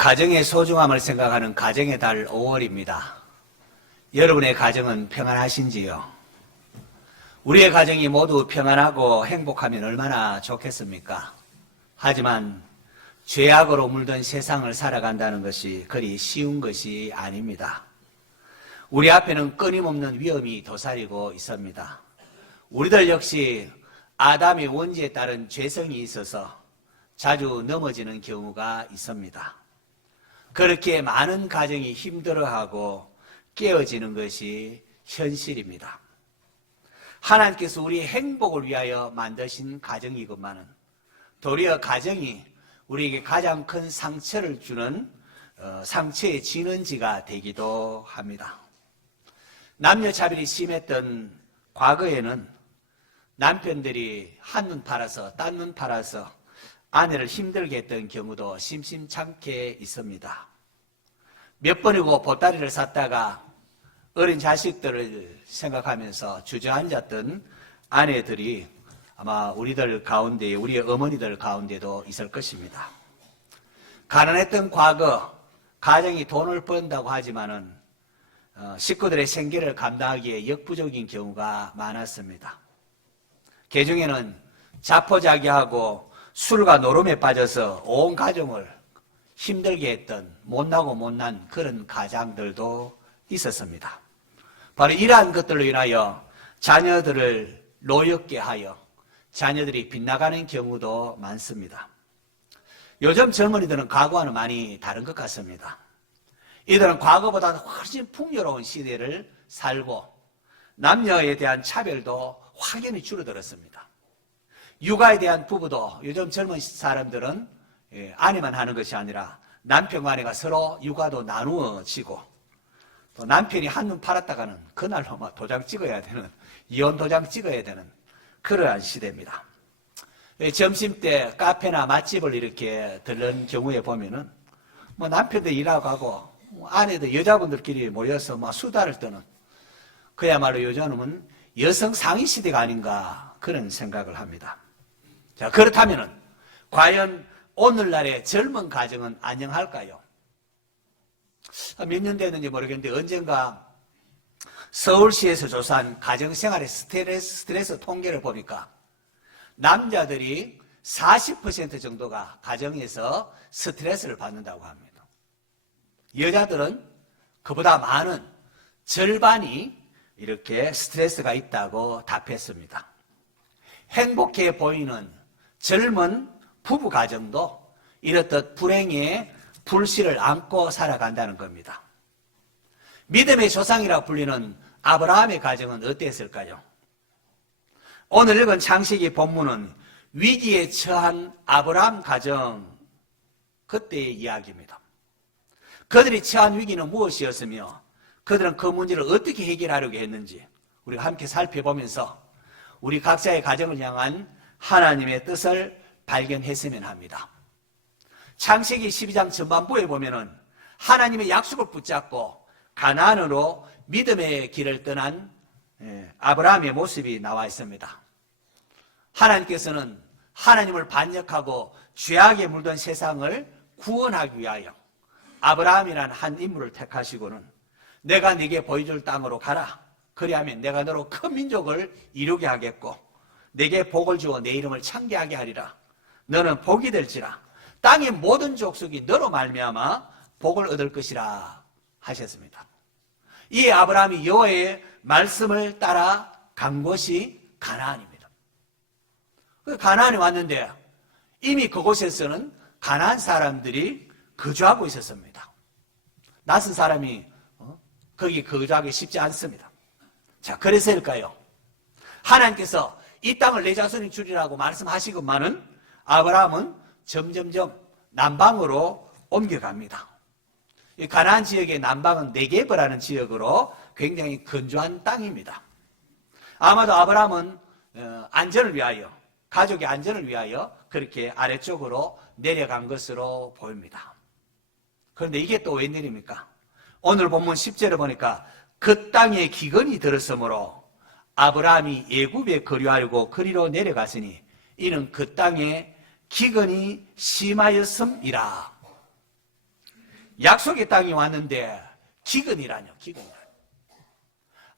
가정의 소중함을 생각하는 가정의 달 5월입니다. 여러분의 가정은 평안하신지요? 우리의 가정이 모두 평안하고 행복하면 얼마나 좋겠습니까? 하지만 죄악으로 물든 세상을 살아간다는 것이 그리 쉬운 것이 아닙니다. 우리 앞에는 끊임없는 위험이 도사리고 있습니다. 우리들 역시 아담의 원죄에 따른 죄성이 있어서 자주 넘어지는 경우가 있습니다. 그렇게 많은 가정이 힘들어하고 깨어지는 것이 현실입니다. 하나님께서 우리의 행복을 위하여 만드신 가정이건만은 도리어 가정이 우리에게 가장 큰 상처를 주는 상처의 진원지가 되기도 합니다. 남녀차별이 심했던 과거에는 남편들이 한눈 팔아서 딴 눈 팔아서 아내를 힘들게 했던 경우도 심심찮게 있습니다. 몇 번이고 보따리를 샀다가 어린 자식들을 생각하면서 주저앉았던 아내들이 아마 우리들 가운데, 우리의 어머니들 가운데도 있을 것입니다. 가난했던 과거, 가정이 돈을 번다고 하지만은 식구들의 생계를 감당하기에 역부족인 경우가 많았습니다. 개중에는 자포자기하고 술과 노름에 빠져서 온 가정을 힘들게 했던 못나고 못난 그런 가장들도 있었습니다. 바로 이러한 것들로 인하여 자녀들을 노엽게 하여 자녀들이 빗나가는 경우도 많습니다. 요즘 젊은이들은 과거와는 많이 다른 것 같습니다. 이들은 과거보다 훨씬 풍요로운 시대를 살고 남녀에 대한 차별도 확연히 줄어들었습니다. 육아에 대한 부부도 요즘 젊은 사람들은 아내만 하는 것이 아니라 남편과 아내가 서로 육아도 나누어지고 또 남편이 한눈 팔았다가는 그날로 도장 찍어야 되는, 이혼 도장 찍어야 되는 그러한 시대입니다. 점심때 카페나 맛집을 이렇게 들른 경우에 보면은 남편도 일하고 가고 아내도 여자분들끼리 모여서 수다를 떠는 그야말로 요즘은 여성 상위 시대가 아닌가 그런 생각을 합니다. 자, 그렇다면은 과연 오늘날의 젊은 가정은 안녕할까요? 몇 년 됐는지 모르겠는데 언젠가 서울시에서 조사한 가정생활의 스트레스 통계를 보니까 남자들이 40% 정도가 가정에서 스트레스를 받는다고 합니다. 여자들은 그보다 많은 절반이 이렇게 스트레스가 있다고 답했습니다. 행복해 보이는 젊은 부부 가정도 이렇듯 불행의 불씨를 안고 살아간다는 겁니다. 믿음의 조상이라 불리는 아브라함의 가정은 어땠을까요? 오늘 읽은 창세기 본문은 위기에 처한 아브라함 가정 그때의 이야기입니다. 그들이 처한 위기는 무엇이었으며 그들은 그 문제를 어떻게 해결하려고 했는지 우리가 함께 살펴보면서 우리 각자의 가정을 향한 하나님의 뜻을 발견했으면 합니다. 창세기 12장 전반부에 보면은 하나님의 약속을 붙잡고 가나안으로 믿음의 길을 떠난 아브라함의 모습이 나와 있습니다. 하나님께서는 하나님을 반역하고 죄악에 물든 세상을 구원하기 위하여 아브라함이라는 한 인물을 택하시고는 내가 네게 보여줄 땅으로 가라. 그리하면 내가 너로 큰 민족을 이루게 하겠고 네게 복을 주어 내 이름을 창대하게 하리라. 너는 복이 될지라. 땅의 모든 족속이 너로 말미암아 복을 얻을 것이라 하셨습니다. 이 아브라함이 여호와의 말씀을 따라 간 곳이 가나안입니다. 가나안에 왔는데 이미 그곳에서는 가나안 사람들이 거주하고 있었습니다. 낯선 사람이 거기 거주하기 쉽지 않습니다. 자, 그래서일까요? 하나님께서 이 땅을 내 자손이 주리라고 말씀하시건만은 아브라함은 점점점 남방으로 옮겨갑니다. 이 가나안 지역의 남방은 네게브라는 지역으로 굉장히 건조한 땅입니다. 아마도 아브라함은 안전을 위하여, 가족의 안전을 위하여 그렇게 아래쪽으로 내려간 것으로 보입니다. 그런데 이게 또 웬일입니까? 오늘 본문 10절을 보니까 그 땅에 기근이 들었으므로 아브라함이 애굽에 거류하려고 그리로 내려갔으니 이는 그 땅에 기근이 심하였음이라. 약속의 땅이 왔는데 기근이라뇨, 기근이라뇨.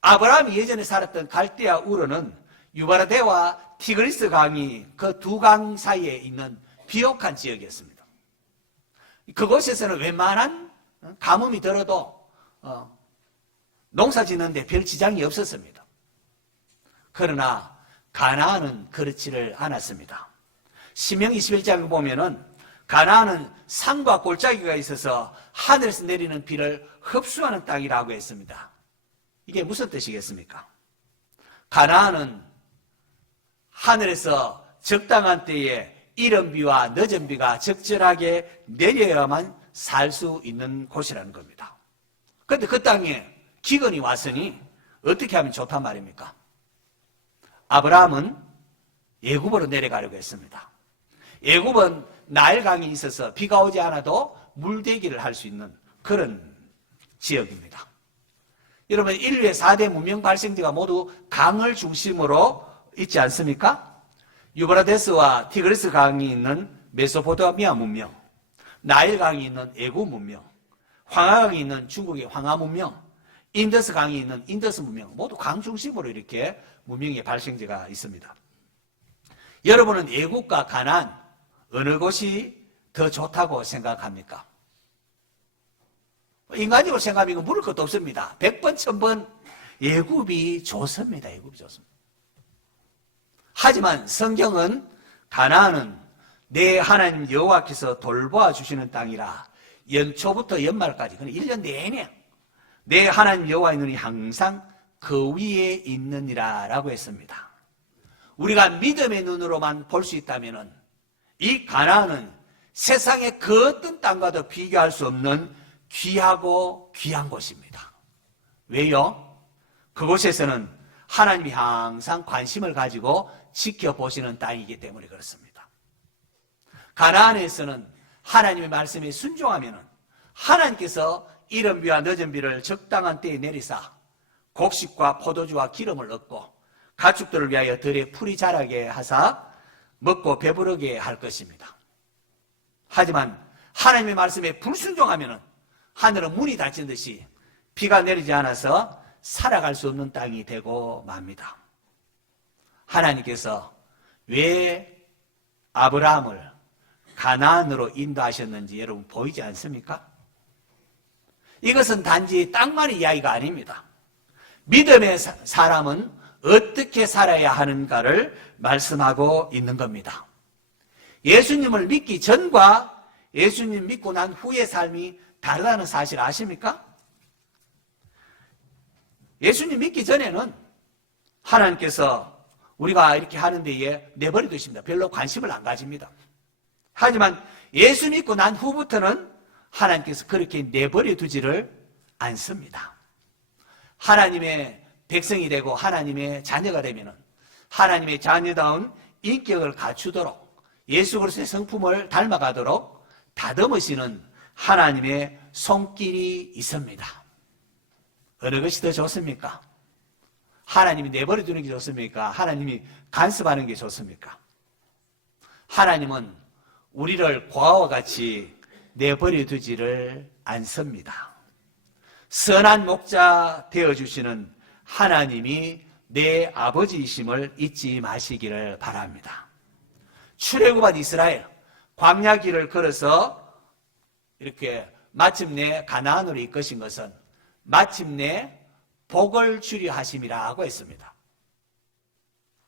아브라함이 예전에 살았던 갈대아 우르는 유바라데와 티그리스 강이 그 두 강 사이에 있는 비옥한 지역이었습니다. 그곳에서는 웬만한 가뭄이 들어도 농사 짓는데 별 지장이 없었습니다. 그러나 가나안은 그렇지를 않았습니다. 신명기 11장을 보면은 가나안은 산과 골짜기가 있어서 하늘에서 내리는 비를 흡수하는 땅이라고 했습니다. 이게 무슨 뜻이겠습니까? 가나안은 하늘에서 적당한 때에 이른 비와 늦은 비가 적절하게 내려야만 살 수 있는 곳이라는 겁니다. 그런데 그 땅에 기근이 왔으니 어떻게 하면 좋단 말입니까? 아브라함은 애굽으로 내려가려고 했습니다. 애굽은 나일강이 있어서 비가 오지 않아도 물대기를 할 수 있는 그런 지역입니다. 여러분, 인류의 4대 문명 발생지가 모두 강을 중심으로 있지 않습니까? 유브라데스와 티그리스 강이 있는 메소포타미아 문명, 나일강이 있는 애굽 문명, 황하강이 있는 중국의 황하 문명, 인더스 강이 있는 인더스 문명, 모두 강 중심으로 이렇게 문명의 발생지가 있습니다. 여러분은 애굽과 가나안 어느 곳이 더 좋다고 생각합니까? 인간적으로 생각하면 물을 것도 없습니다. 100번, 1000번 애굽이 좋습니다. 애굽이 좋습니다. 하지만 성경은 가나안은 내 하나님 여호와께서 돌보아 주시는 땅이라 연초부터 연말까지, 그러니까 1년 내내 내 하나님 여호와의 눈이 항상 그 위에 있느니라 라고 했습니다. 우리가 믿음의 눈으로만 볼 수 있다면 이 가나안은 세상의 그 어떤 땅과도 비교할 수 없는 귀하고 귀한 곳입니다. 왜요? 그곳에서는 하나님이 항상 관심을 가지고 지켜보시는 땅이기 때문에 그렇습니다. 가나안에서는 하나님의 말씀에 순종하면 하나님께서 이른 비와 늦은 비를 적당한 때에 내리사 곡식과 포도주와 기름을 얻고 가축들을 위하여 들에 풀이 자라게 하사 먹고 배부르게 할 것입니다. 하지만 하나님의 말씀에 불순종하면 하늘은 문이 닫힌 듯이 비가 내리지 않아서 살아갈 수 없는 땅이 되고 맙니다. 하나님께서 왜 아브라함을 가나안으로 인도하셨는지 여러분 보이지 않습니까? 이것은 단지 땅만의 이야기가 아닙니다. 믿음의 사람은 어떻게 살아야 하는가를 말씀하고 있는 겁니다. 예수님을 믿기 전과 예수님 믿고 난 후의 삶이 다르다는 사실 아십니까? 예수님 믿기 전에는 하나님께서 우리가 이렇게 하는 데에 내버려 두십니다. 별로 관심을 안 가집니다. 하지만 예수 믿고 난 후부터는 하나님께서 그렇게 내버려 두지를 않습니다. 하나님의 백성이 되고 하나님의 자녀가 되면 하나님의 자녀다운 인격을 갖추도록 예수 그리스도의 성품을 닮아가도록 다듬으시는 하나님의 손길이 있습니다. 어느 것이 더 좋습니까? 하나님이 내버려 두는 게 좋습니까? 하나님이 간섭하는 게 좋습니까? 하나님은 우리를 고아와 같이 내버려 두지를 않습니다. 선한 목자 되어주시는 하나님이 내 아버지이심을 잊지 마시기를 바랍니다. 출애굽한 이스라엘 광야 길을 걸어서 이렇게 마침내 가나안으로 이끄신 것은 마침내 복을 주려 하심이라고 했습니다.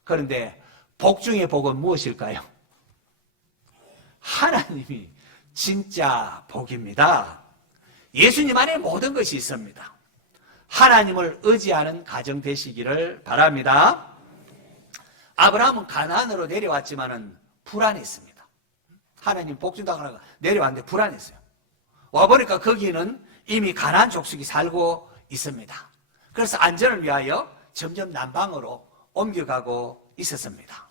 그런데 복 중의 복은 무엇일까요? 하나님이 진짜 복입니다. 예수님 안에 모든 것이 있습니다. 하나님을 의지하는 가정 되시기를 바랍니다. 아브라함은 가나안으로 내려왔지만은 불안했습니다. 하나님 복 준다고 하고 내려왔는데 불안했어요. 와보니까 거기는 이미 가나안 족속이 살고 있습니다. 그래서 안전을 위하여 점점 남방으로 옮겨가고 있었습니다.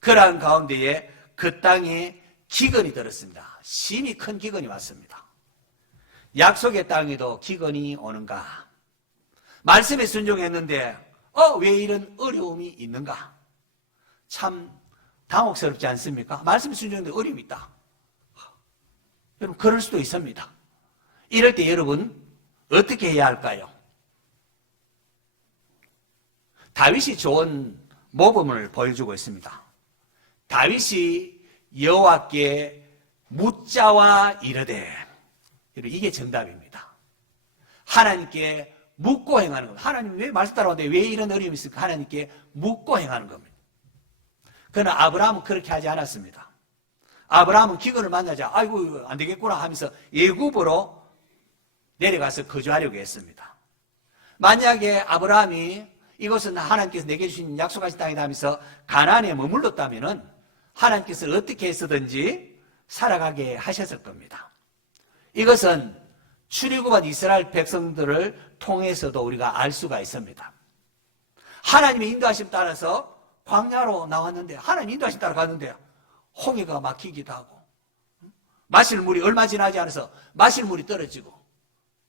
그러한 가운데에 그 땅에 기근이 들었습니다. 심히 큰 기근이 왔습니다. 약속의 땅에도 기근이 오는가? 말씀에 순종했는데 왜 이런 어려움이 있는가? 참 당혹스럽지 않습니까? 말씀에 순종했는데 어려움이 있다. 여러분 그럴 수도 있습니다. 이럴 때 여러분 어떻게 해야 할까요? 다윗이 좋은 모범을 보여주고 있습니다. 다윗이 여호와께 묻자와 이르되, 이게 정답입니다. 하나님께 묻고 행하는 겁니다. 하나님 왜 말씀 따라오는데 왜 이런 어려움이 있을까? 하나님께 묻고 행하는 겁니다. 그러나 아브라함은 그렇게 하지 않았습니다. 아브라함은 기근을 만나자 아이고 안 되겠구나 하면서 애굽으로 내려가서 거주하려고 했습니다. 만약에 아브라함이 이것은 하나님께서 내게 주신 약속하신 땅이다 하면서 가나안에 머물렀다면 하나님께서 어떻게 해서든지 살아가게 하셨을 겁니다. 이것은 출애굽한 이스라엘 백성들을 통해서도 우리가 알 수가 있습니다. 하나님의 인도하심 따라서 광야로 나왔는데, 하나님 인도하심 따라 갔는데 홍해가 막히기도 하고, 마실 물이 얼마 지나지 않아서 마실 물이 떨어지고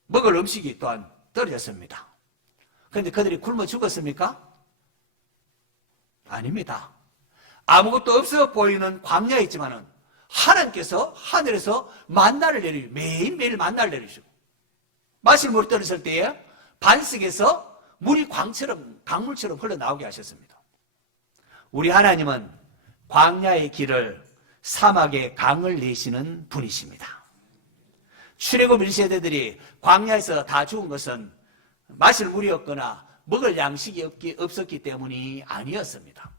먹을 음식이 또한 떨어졌습니다. 그런데 그들이 굶어 죽었습니까? 아닙니다. 아무것도 없어 보이는 광야에 있지만은 하나님께서 하늘에서 만나를 내리시고 매일매일 만나를 내리시고 마실 물이 떨어질 때에 반석에서 물이 강물처럼 흘러나오게 하셨습니다. 우리 하나님은 광야의 길을 사막의 강을 내시는 분이십니다. 출애굽 1세대들이 광야에서 다 죽은 것은 마실 물이 없거나 먹을 양식이 없었기 때문이 아니었습니다.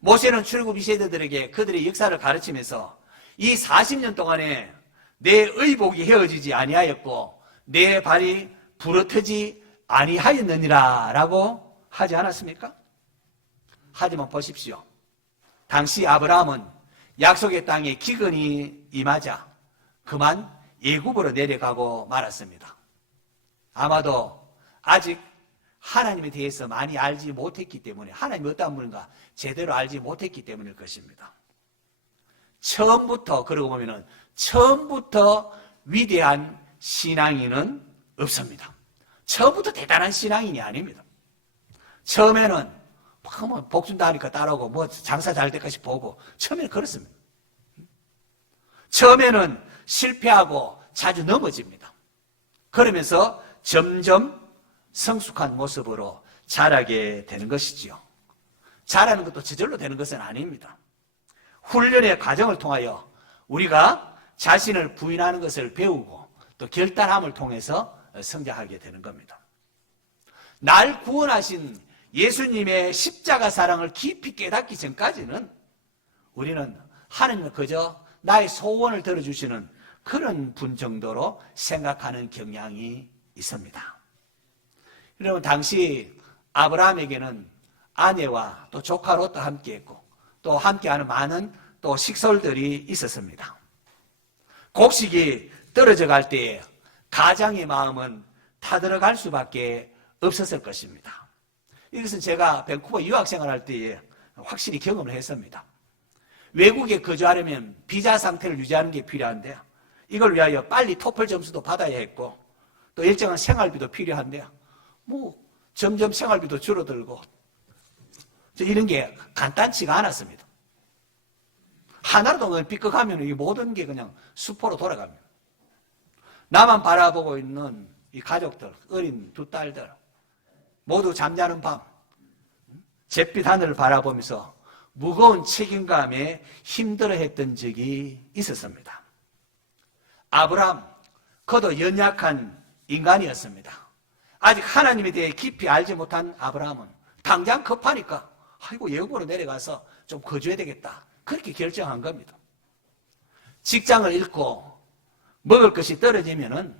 모세는 출애굽 2세대들에게 그들의 역사를 가르치면서 이 40년 동안에 내 의복이 헤어지지 아니하였고 내 발이 부러뜨지 아니하였느니라 라고 하지 않았습니까? 하지만 보십시오. 당시 아브라함은 약속의 땅에 기근이 임하자 그만 애굽으로 내려가고 말았습니다. 아마도 아직 하나님에 대해서 많이 알지 못했기 때문에, 하나님이 어떤 분인가 제대로 알지 못했기 때문일 것입니다. 처음부터, 그러고 보면은 처음부터 위대한 신앙인은 없습니다. 처음부터 대단한 신앙인이 아닙니다. 처음에는 뭐 복 준다 하니까 따라오고 뭐 장사 잘 될까지 보고 처음에는 그렇습니다. 처음에는 실패하고 자주 넘어집니다. 그러면서 점점 성숙한 모습으로 자라게 되는 것이지요. 자라는 것도 저절로 되는 것은 아닙니다. 훈련의 과정을 통하여 우리가 자신을 부인하는 것을 배우고 또 결단함을 통해서 성장하게 되는 겁니다. 날 구원하신 예수님의 십자가 사랑을 깊이 깨닫기 전까지는 우리는 하나님을 그저 나의 소원을 들어주시는 그런 분 정도로 생각하는 경향이 있습니다. 여러분, 당시 아브라함에게는 아내와 또 조카 롯도 함께했고 또 함께하는 많은 또 식솔들이 있었습니다. 곡식이 떨어져 갈 때에 가장의 마음은 타들어갈 수밖에 없었을 것입니다. 이것은 제가 밴쿠버 유학생활할 때에 확실히 경험을 했습니다. 외국에 거주하려면 비자 상태를 유지하는 게 필요한데 이걸 위하여 빨리 토플 점수도 받아야 했고 또 일정한 생활비도 필요한데 뭐 점점 생활비도 줄어들고 이런 게 간단치가 않았습니다. 하나라도 삐걱하면 이 모든 게 그냥 수포로 돌아갑니다. 나만 바라보고 있는 이 가족들, 어린 두 딸들 모두 잠자는 밤 잿빛 하늘을 바라보면서 무거운 책임감에 힘들어했던 적이 있었습니다. 아브라함, 그도 연약한 인간이었습니다. 아직 하나님에 대해 깊이 알지 못한 아브라함은 당장 급하니까 아이고 애굽으로 내려가서 좀 거주해야 되겠다 그렇게 결정한 겁니다. 직장을 잃고 먹을 것이 떨어지면은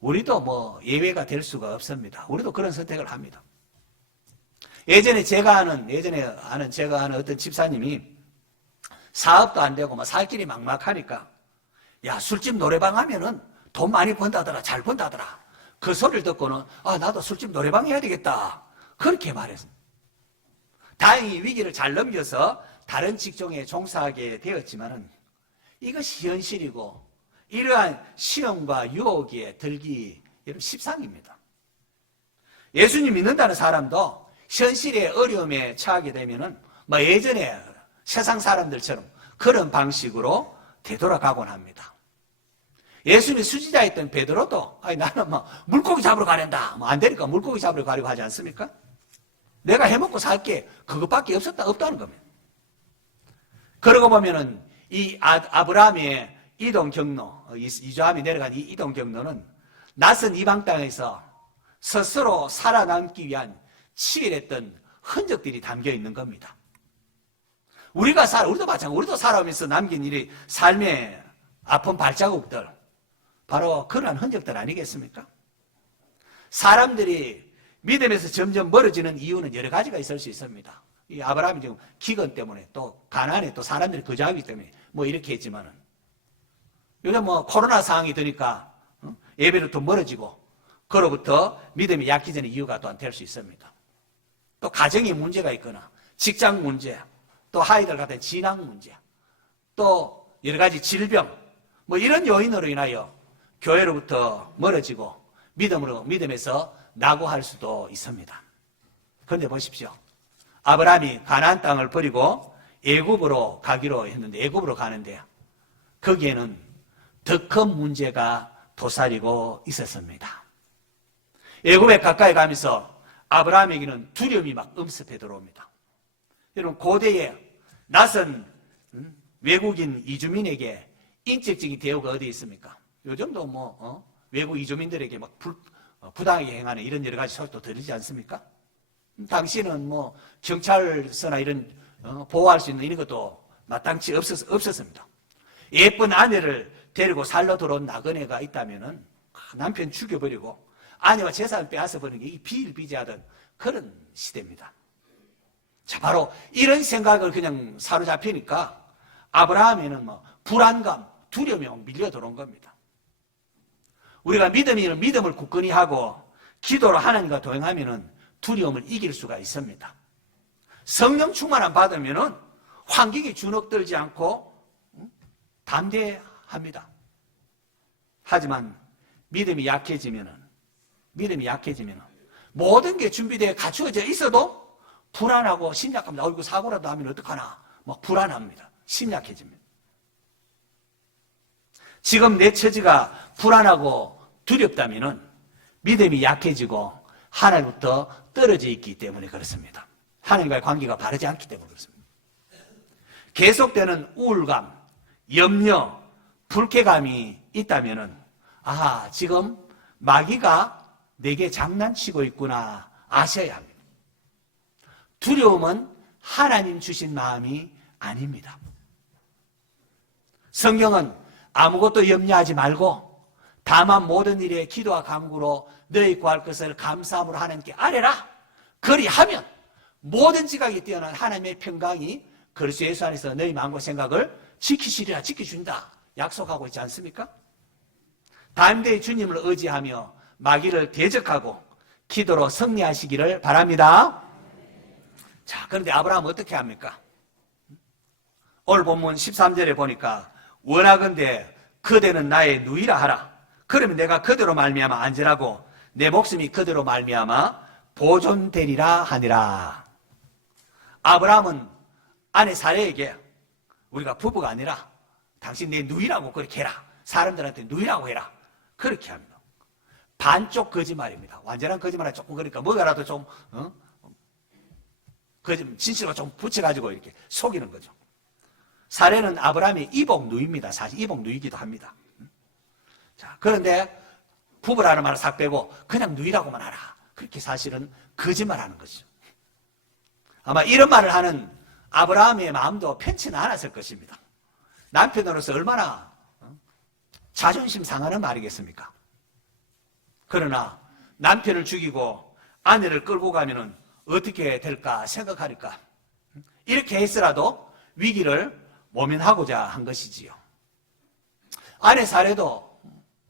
우리도 뭐 예외가 될 수가 없습니다. 우리도 그런 선택을 합니다. 예전에 제가 아는 어떤 집사님이 사업도 안 되고 살 길이 막막하니까 야, 술집 노래방 하면은 돈 많이 번다더라, 잘 번다더라. 그 소리를 듣고는 나도 술집 노래방 해야 되겠다 그렇게 말했습니다. 다행히 위기를 잘 넘겨서 다른 직종에 종사하게 되었지만은 이것이 현실이고 이러한 시험과 유혹에 들기 십상입니다. 예수님 믿는다는 사람도 현실의 어려움에 처하게 되면은 예전에 세상 사람들처럼 그런 방식으로 되돌아가곤 합니다. 예수님이 수지자였던 베드로도 아니 나는 뭐 물고기 잡으러 가련다. 뭐 안 되니까 물고기 잡으러 가려고 하지 않습니까? 내가 해먹고 살게 그것밖에 없다는 겁니다. 그러고 보면은 이 아브라함의 이동 경로, 이주함이 내려간 이 이동 경로는 낯선 이방 땅에서 스스로 살아남기 위한 치밀했던 흔적들이 담겨 있는 겁니다. 우리도 마찬가지로 우리도 살아오면서 남긴 일이 삶의 아픈 발자국들, 바로 그러한 흔적들 아니겠습니까? 사람들이 믿음에서 점점 멀어지는 이유는 여러 가지가 있을 수 있습니다. 이 아브라함이 지금 기근 때문에 또 가난에 또 사람들이 거주하기 때문에 뭐 이렇게 했지만은 요즘 뭐 코로나 상황이 되니까 예배로부터 멀어지고 그로부터 믿음이 약해지는 이유가 또한 될 수 있습니다. 또 가정의 문제가 있거나 직장 문제, 또 아이들 같은 진학 문제, 또 여러 가지 질병, 뭐 이런 요인으로 인하여 교회로부터 멀어지고 믿음에서 낙오할 수도 있습니다. 그런데 보십시오. 아브라함이 가나안 땅을 버리고 애굽으로 가기로 했는데 애굽으로 가는데 거기에는 더 큰 문제가 도사리고 있었습니다. 애굽에 가까이 가면서 아브라함에게는 두려움이 막 엄습해 들어옵니다. 여러분 고대에 낯선 외국인 이주민에게 인격적인 대우가 어디 있습니까? 요즘도 외국 이주민들에게 막 부당하게 행하는 이런 여러 가지 소리도 들리지 않습니까? 당시는 경찰서나 이런 보호할 수 있는 이런 것도 마땅치 없었습니다. 예쁜 아내를 데리고 살러 들어온 나그네가 있다면은 남편 죽여버리고 아내와 재산을 빼앗아버리는 게 비일비재하던 그런 시대입니다. 자, 바로 이런 생각을 그냥 사로잡히니까 아브라함에는 불안감, 두려움이 밀려 들어온 겁니다. 우리가 믿음을 굳건히 하고 기도로 하나님과 동행하면은 두려움을 이길 수가 있습니다. 성령 충만함 받으면은 환경에 주눅들지 않고 담대합니다. 하지만 믿음이 약해지면은 모든 게 준비되어 갖추어져 있어도 불안하고 심약합니다. 이거 사고라도 하면 어떡하나 막 불안합니다. 심약해집니다. 지금 내 처지가 불안하고 두렵다면은 믿음이 약해지고 하나님부터 떨어져 있기 때문에 그렇습니다. 하나님과의 관계가 바르지 않기 때문에 그렇습니다. 계속되는 우울감, 염려, 불쾌감이 있다면은 지금 마귀가 내게 장난치고 있구나 아셔야 합니다. 두려움은 하나님 주신 마음이 아닙니다. 성경은 아무것도 염려하지 말고 다만 모든 일에 기도와 간구로 너희 구할 것을 감사함으로 하나님께 아뢰라. 그리하면 모든 지각이 뛰어난 하나님의 평강이 그리스도 예수 안에서 너희 마음과 생각을 지키시리라, 지켜준다 약속하고 있지 않습니까? 담대히 주님을 의지하며 마귀를 대적하고 기도로 승리하시기를 바랍니다. 자, 그런데 아브라함은 어떻게 합니까? 오늘 본문 13절에 보니까 원하건대 그대는 나의 누이라 하라. 그러면 내가 그대로 말미암아 안전하고 내 목숨이 그대로 말미암아 보존되리라 하니라. 아브라함은 아내 사레에게 우리가 부부가 아니라 당신 내 누이라고 그렇게 해라. 사람들한테 누이라고 해라. 그렇게 합니다. 반쪽 거짓말입니다. 완전한 거짓말은 조금 그러니까 뭐가라도 좀 진실로 좀 붙여가지고 이렇게 속이는 거죠. 사례는 아브라함의 이복 누이입니다. 사실 이복 누이기도 합니다. 자, 그런데 부부라는 말을 싹 빼고 그냥 누이라고만 하라. 그렇게 사실은 거짓말하는 거죠. 아마 이런 말을 하는 아브라함의 마음도 편치는 않았을 것입니다. 남편으로서 얼마나 자존심 상하는 말이겠습니까? 그러나 남편을 죽이고 아내를 끌고 가면은 어떻게 될까 생각하니까 이렇게 했으라도 위기를 모면하고자 한 것이지요. 아내 사례도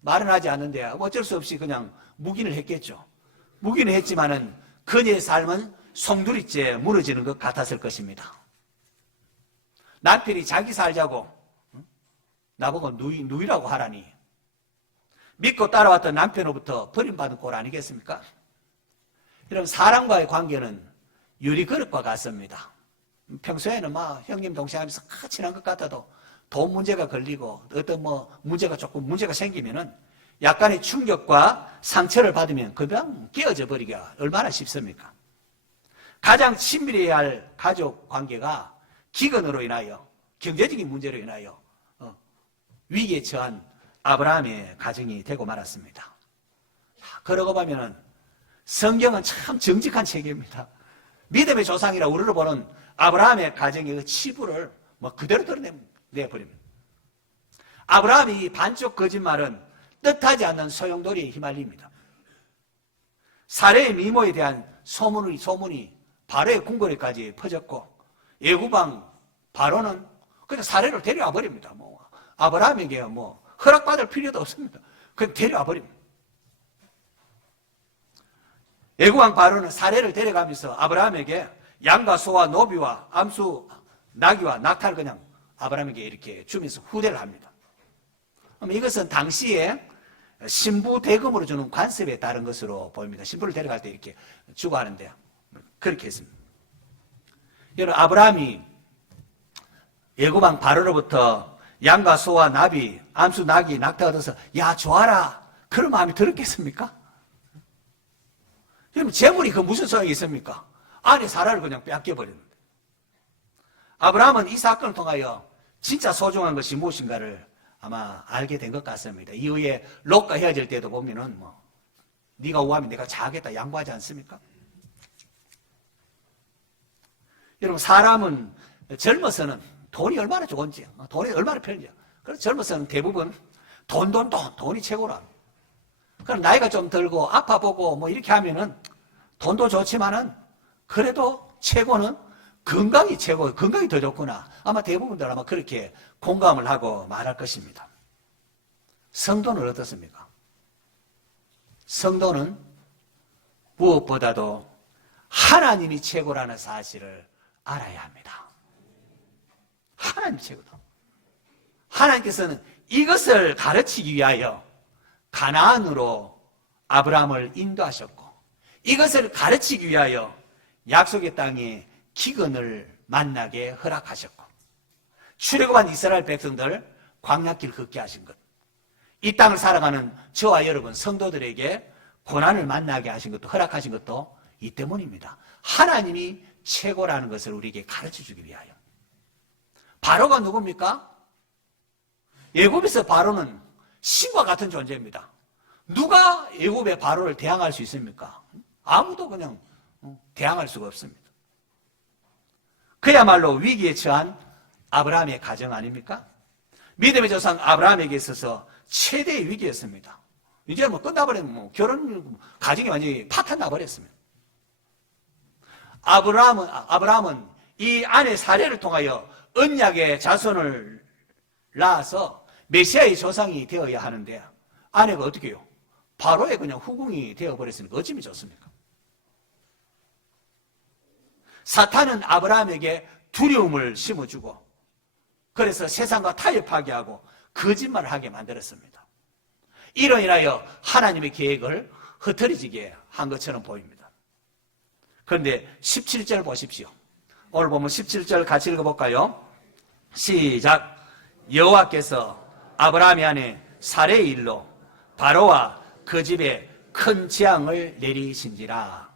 말은 하지 않는데 어쩔 수 없이 그냥 묵인을 했겠죠. 묵인을 했지만은 그녀의 삶은 송두리째 무너지는 것 같았을 것입니다. 남편이 자기 살자고 나보고 누이라고 하라니 믿고 따라왔던 남편으로부터 버림받은 꼴 아니겠습니까? 여러분 사람과의 관계는 유리 그릇과 같습니다. 평소에는 형님 동생하면서 친한 것 같아도 돈 문제가 걸리고 어떤 문제가 생기면은 약간의 충격과 상처를 받으면 그냥 깨어져 버리기가 얼마나 쉽습니까? 가장 친밀해야 할 가족 관계가 기근으로 인하여, 경제적인 문제로 인하여 위기에 처한 아브라함의 가정이 되고 말았습니다. 그러고 보면은 성경은 참 정직한 책입니다. 믿음의 조상이라 우리를 보는 아브라함의 가정의 그 치부를 그대로 드러내버립니다. 아브라함이 이 반쪽 거짓말은 뜻하지 않는 소용돌이에 휘말립니다. 사례의 미모에 대한 소문이 바로의 궁궐에까지 퍼졌고, 예후방 바로는 그냥 사례를 데려와 버립니다. 아브라함에게 허락받을 필요도 없습니다. 그냥 데려와 버립니다. 예후왕 바로는 사례를 데려가면서 아브라함에게 양과 소와 노비와 암수, 나귀와 낙타를 그냥 아브라함에게 이렇게 주면서 후대를 합니다. 이것은 당시에 신부 대금으로 주는 관습에 따른 것으로 보입니다. 신부를 데려갈 때 이렇게 주고 하는데요. 그렇게 했습니다. 여러분, 아브라함이 예후왕 바로로부터 양과 소와 나비, 암수, 나귀, 낙타 얻어서 야 좋아라 그런 마음이 들었겠습니까? 여러분, 재물이 그 무슨 소용이 있습니까? 아내 사라를 그냥 뺏겨버렸는데. 아브라함은 이 사건을 통하여 진짜 소중한 것이 무엇인가를 아마 알게 된 것 같습니다. 이후에 롯과 헤어질 때도 보면은 네가 우하면 내가 자하겠다 양보하지 않습니까? 여러분, 사람은 젊어서는 돈이 얼마나 좋은지, 돈이 얼마나 편한지. 그래서 젊어서는 대부분 돈이 최고라. 그럼 나이가 좀 들고 아파 보고 이렇게 하면은 돈도 좋지만은 그래도 최고는 건강이 최고, 건강이 더 좋구나. 아마 대부분들 아마 그렇게 공감을 하고 말할 것입니다. 성도는 어떻습니까? 성도는 무엇보다도 하나님이 최고라는 사실을 알아야 합니다. 하나님이 최고다. 하나님께서는 이것을 가르치기 위하여 가나안으로 아브라함을 인도하셨고, 이것을 가르치기 위하여 약속의 땅에 기근을 만나게 허락하셨고, 출애굽한 이스라엘 백성들 광야길 걷게 하신 것, 이 땅을 살아가는 저와 여러분 성도들에게 고난을 만나게 하신 것도, 허락하신 것도 이 때문입니다. 하나님이 최고라는 것을 우리에게 가르쳐주기 위하여. 바로가 누굽니까? 애굽에서 바로는 신과 같은 존재입니다. 누가 애굽의 바로를 대항할 수 있습니까? 아무도 그냥 대항할 수가 없습니다. 그야말로 위기에 처한 아브라함의 가정 아닙니까? 믿음의 조상 아브라함에게 있어서 최대의 위기였습니다. 이제 끝나버리면 결혼, 가정이 완전히 파탄 나버렸습니다. 아브라함은 이 아내 사례를 통하여 언약의 자손을 낳아서 메시아의 조상이 되어야 하는데, 아내가 어떻게 해요? 바로의 그냥 후궁이 되어버렸으니까 어찌면 좋습니까? 사탄은 아브라함에게 두려움을 심어주고, 그래서 세상과 타협하게 하고 거짓말을 하게 만들었습니다. 이로 인하여 하나님의 계획을 흐트러지게 한 것처럼 보입니다. 그런데 17절 보십시오. 오늘 보면 17절 같이 읽어볼까요? 시작. 여호와께서 아브라함의 아내 사레의 일로 바로와 그 집에 큰 재앙을 내리신지라.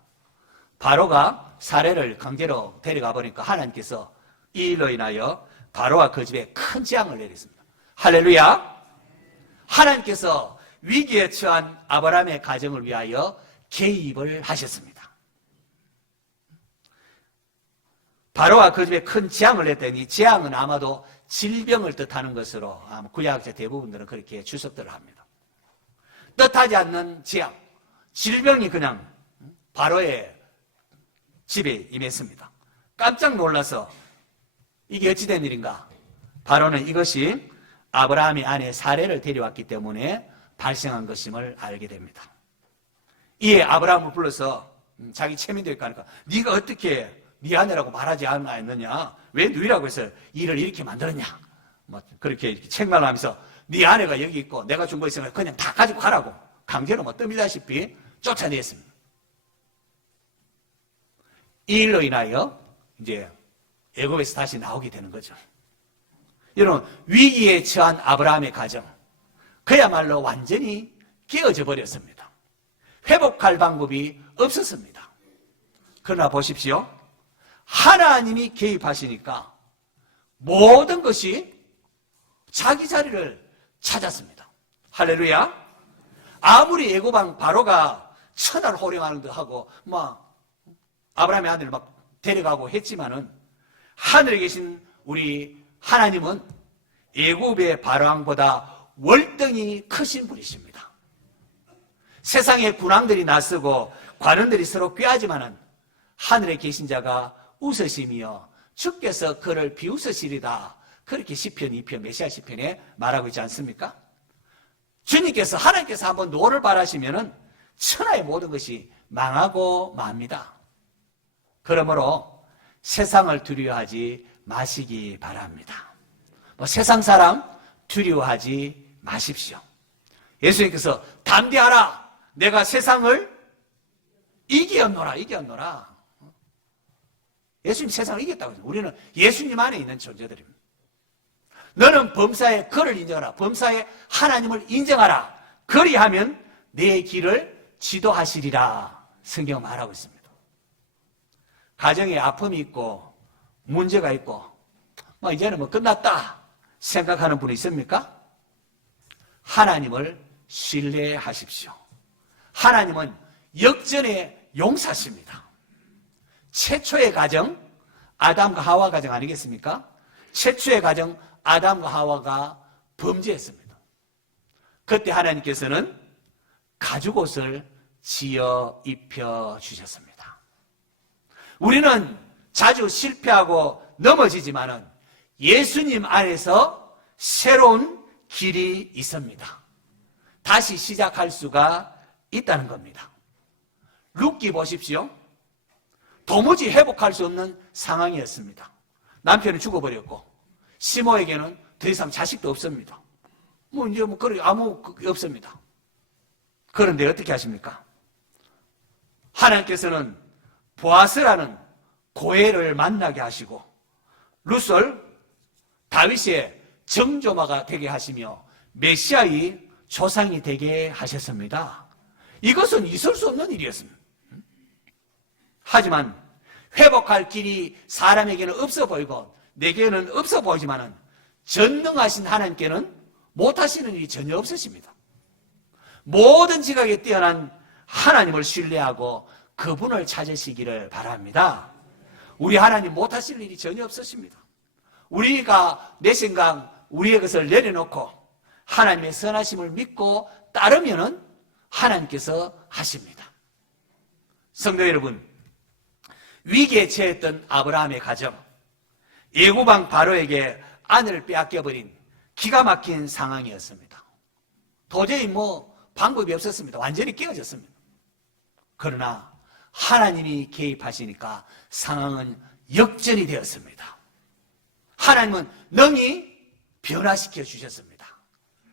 바로가 사레를 강제로 데려가 보니까 하나님께서 이 일로 인하여 바로와 그 집에 큰 재앙을 내렸습니다. 할렐루야. 하나님께서 위기에 처한 아브라함의 가정을 위하여 개입을 하셨습니다. 바로와 그 집에 큰 재앙을 냈더니, 재앙은 아마도 질병을 뜻하는 것으로 구약자 대부분들은 그렇게 주석들을 합니다. 뜻하지 않는 재앙, 질병이 그냥 바로의 집에 임했습니다. 깜짝 놀라서 이게 어찌된 일인가? 바로는 이것이 아브라함이 아내 사레를 데려왔기 때문에 발생한 것임을 알게 됩니다. 이에 아브라함을 불러서 자기 체면되니까 하니까 네가 어떻게 네 아내라고 말하지 않았느냐? 왜 누이라고 해서 일을 이렇게 만들었냐? 그렇게 책망하면서 네 아내가 여기 있고 내가 준 거 있으면 그냥 다 가지고 가라고 강제로 떠밀다시피 쫓아냈습니다. 이 일로 인하여 이제 애굽에서 다시 나오게 되는 거죠. 여러분, 위기에 처한 아브라함의 가정, 그야말로 완전히 깨어져 버렸습니다. 회복할 방법이 없었습니다. 그러나 보십시오. 하나님이 개입하시니까 모든 것이 자기 자리를 찾았습니다. 할렐루야. 아무리 애고방 바로가 천하를 호령하는 듯 하고 아브라함의 아들을 막 데려가고 했지만은 하늘에 계신 우리 하나님은 애굽의 바로왕보다 월등히 크신 분이십니다. 세상의 군왕들이 나서고 관원들이 서로 꾀하지만은 하늘에 계신 자가 웃으시며 주께서 그를 비웃으시리다. 그렇게 시편 2편 메시아 시편에 말하고 있지 않습니까? 주님께서 하나님께서 한번 노를 바라시면은 천하의 모든 것이 망하고 맙니다. 그러므로 세상을 두려워하지 마시기 바랍니다. 세상 사람 두려워하지 마십시오. 예수님께서 담대하라. 내가 세상을 이겼노라. 예수님 세상을 이겼다고 했어요. 우리는 예수님 안에 있는 존재들입니다. 너는 범사에 그를 인정하라. 범사에 하나님을 인정하라. 그리하면 내 길을 지도하시리라. 성경 말하고 있습니다. 가정에 아픔이 있고 문제가 있고 이제는 끝났다 생각하는 분이 있습니까? 하나님을 신뢰하십시오. 하나님은 역전의 용사십니다. 최초의 가정, 아담과 하와 가정 아니겠습니까? 최초의 가정, 아담과 하와가 범죄했습니다. 그때 하나님께서는 가죽옷을 지어 입혀주셨습니다. 우리는 자주 실패하고 넘어지지만은 예수님 안에서 새로운 길이 있습니다. 다시 시작할 수가 있다는 겁니다. 룻기 보십시오. 도무지 회복할 수 없는 상황이었습니다. 남편이 죽어버렸고 시모에게는 더 이상 자식도 없습니다. 아무 없습니다. 그런데 어떻게 하십니까? 하나님께서는 보아스라는 고해를 만나게 하시고 룻을 다윗의 정조마가 되게 하시며 메시아의 조상이 되게 하셨습니다. 이것은 있을 수 없는 일이었습니다. 하지만 회복할 길이 사람에게는 없어 보이고 내게는 없어 보이지만은 전능하신 하나님께는 못하시는 일이 전혀 없으십니다. 모든 지각에 뛰어난 하나님을 신뢰하고 그분을 찾으시기를 바랍니다. 우리 하나님 못하실 일이 전혀 없으십니다. 우리가 내 생각, 우리의 것을 내려놓고 하나님의 선하심을 믿고 따르면은 하나님께서 하십니다. 성도 여러분, 위기에 처했던 아브라함의 가정, 애굽왕 바로에게 아내를 빼앗겨버린 기가 막힌 상황이었습니다. 도저히 방법이 없었습니다. 완전히 깨어졌습니다. 그러나 하나님이 개입하시니까 상황은 역전이 되었습니다. 하나님은 능히 변화시켜 주셨습니다.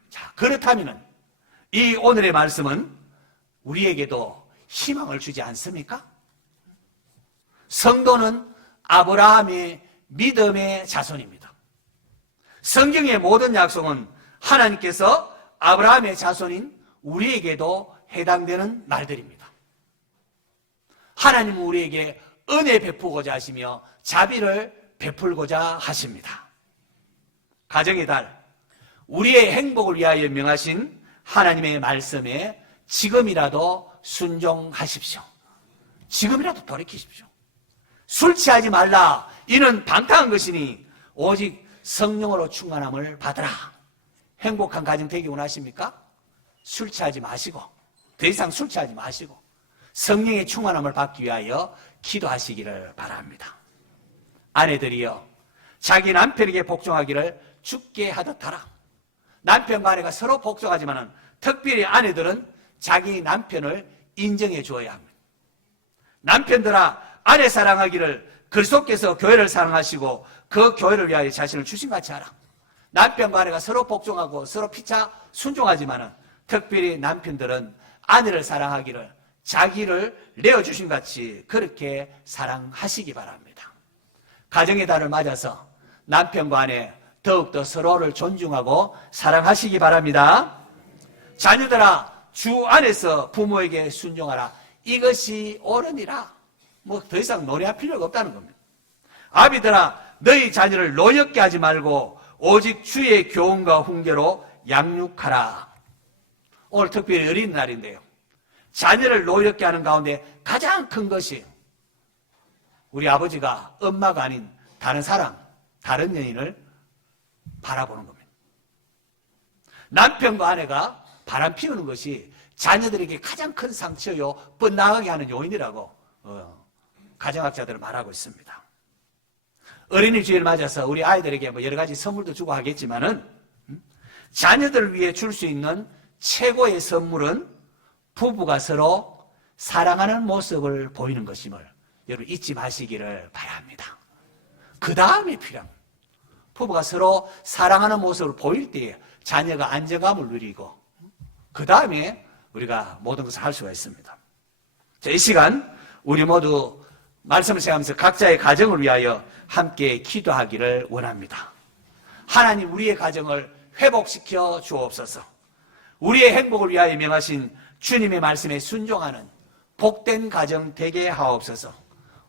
자, 그렇다면 이 오늘의 말씀은 우리에게도 희망을 주지 않습니까? 성도는 아브라함의 믿음의 자손입니다. 성경의 모든 약속은 하나님께서 아브라함의 자손인 우리에게도 해당되는 말들입니다. 하나님은 우리에게 은혜 베푸고자 하시며 자비를 베풀고자 하십니다. 가정의 달, 우리의 행복을 위하여 명하신 하나님의 말씀에 지금이라도 순종하십시오. 지금이라도 돌이키십시오. 술 취하지 말라. 이는 방탕한 것이니 오직 성령으로 충만함을 받으라. 행복한 가정 되기 원하십니까? 술 취하지 마시고 더 이상 술 취하지 마시고 성령의 충만함을 받기 위하여 기도하시기를 바랍니다. 아내들이여 자기 남편에게 복종하기를 주께 하듯 하라. 남편과 아내가 서로 복종하지만 특별히 아내들은 자기 남편을 인정해 주어야 합니다. 남편들아 아내 사랑하기를 그리스도께서 교회를 사랑하시고 그 교회를 위하여 자신을 주신같이 하라. 남편과 아내가 서로 복종하고 서로 피차 순종하지만 특별히 남편들은 아내를 사랑하기를 자기를 내어주신 같이 그렇게 사랑하시기 바랍니다. 가정의 달을 맞아서 남편과 아내 더욱더 서로를 존중하고 사랑하시기 바랍니다. 자녀들아, 주 안에서 부모에게 순종하라. 이것이 옳으니라. 뭐 더 이상 논의할 필요가 없다는 겁니다. 아비들아, 너희 자녀를 노엽게 하지 말고 오직 주의 교훈과 훈계로 양육하라. 오늘 특별히 어린날인데요. 자녀를 노엽게 하는 가운데 가장 큰 것이 우리 아버지가 엄마가 아닌 다른 사람, 다른 여인을 바라보는 겁니다. 남편과 아내가 바람 피우는 것이 자녀들에게 가장 큰 상처요, 뻗나가게 하는 요인이라고 가정학자들은 말하고 있습니다. 어린이 주일을 맞아서 우리 아이들에게 뭐 여러 가지 선물도 주고 하겠지만은 자녀들을 위해 줄 수 있는 최고의 선물은 부부가 서로 사랑하는 모습을 보이는 것임을 여러분 잊지 마시기를 바랍니다. 그 다음에 필요합니다. 부부가 서로 사랑하는 모습을 보일 때에 자녀가 안정감을 누리고 그 다음에 우리가 모든 것을 할 수가 있습니다. 자, 이 시간 우리 모두 말씀을 생각하면서 각자의 가정을 위하여 함께 기도하기를 원합니다. 하나님, 우리의 가정을 회복시켜 주옵소서. 우리의 행복을 위하여 명하신 주님의 말씀에 순종하는 복된 가정 되게 하옵소서.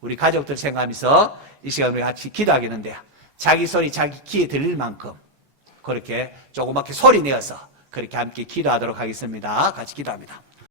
우리 가족들 생각하면서 이 시간 우리 같이 기도하겠는데 자기 소리 자기 귀에 들릴 만큼 그렇게 조그맣게 소리 내어서 그렇게 함께 기도하도록 하겠습니다. 같이 기도합니다.